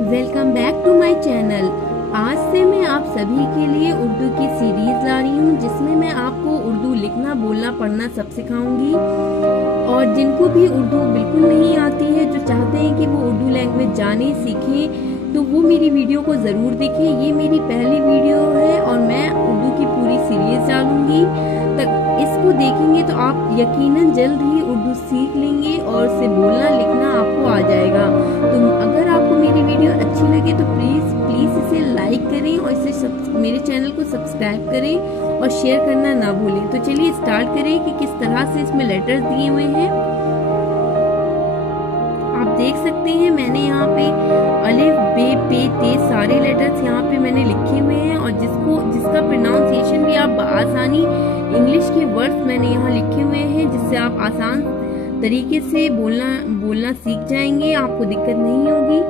Welcome back to my channel. आज से मैं आप सभी के लिए उर्दू की सीरीज ला रही हूँ जिसमें मैं आपको उर्दू लिखना बोलना पढ़ना सब सिखाऊंगी। और जिनको भी उर्दू बिल्कुल नहीं आती है, जो चाहते हैं कि वो उर्दू लैंग्वेज जाने सीखें, तो वो मेरी वीडियो को ज़रूर देखें। ये मेरी पहली वीडियो है और मैं उर्दू की पूरी सीरीज डालूंगी। तक इसको देखेंगे तो आप यकीनन जल्द ही उर्दू सीख लेंगे और इसे बोलना लिखना आपको आ जाएगा। तो अगर आपको मेरी वीडियो अच्छी लगे तो प्लीज़ इसे लाइक करें और मेरे चैनल को सब्सक्राइब करें और शेयर करना ना भूलें। तो चलिए स्टार्ट करें कि किस तरह से इसमें लेटर्स दिए हुए हैं। आप देख सकते हैं मैंने यहाँ पे अलिफ बे पे ते सारे लेटर्स यहाँ पे मैंने लिखे हुए हैं और जिसका प्रोनाउंसिएशन भी आप आसानी इंग्लिश के वर्ड्स मैंने यहाँ लिखे हुए हैं, जिससे आप आसान तरीके से बोलना सीख जाएंगे, आपको दिक्कत नहीं होगी।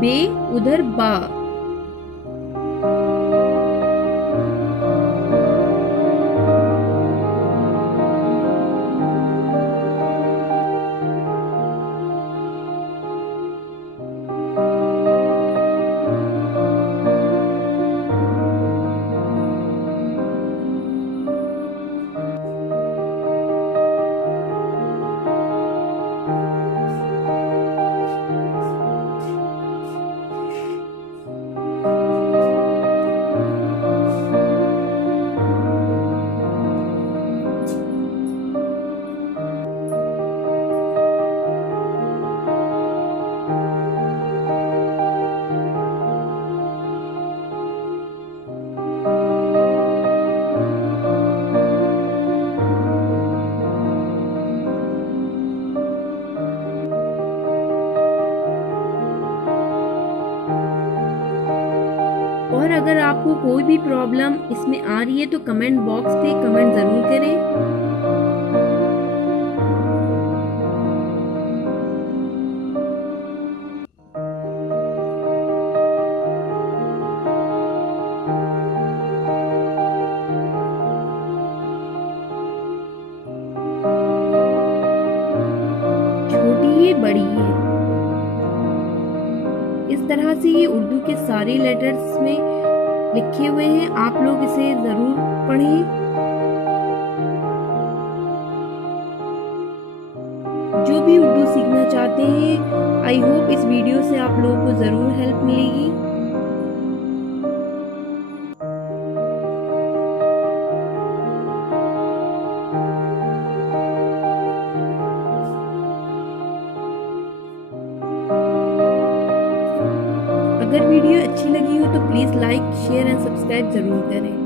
बे उधर बा, और अगर आपको कोई भी प्रॉब्लम इसमें आ रही है तो कमेंट बॉक्स पे कमेंट ज़रूर करें। छोटी है बड़ी है, इस तरह से ये उर्दू के सारे लेटर्स में लिखे हुए हैं। आप लोग इसे जरूर पढ़ें। जो भी उर्दू सीखना चाहते हैं, आई होप इस वीडियो से आप लोगों को जरूर हेल्प मिलेगी। अगर वीडियो अच्छी लगी हो तो please like share and subscribe ज़रूर करें।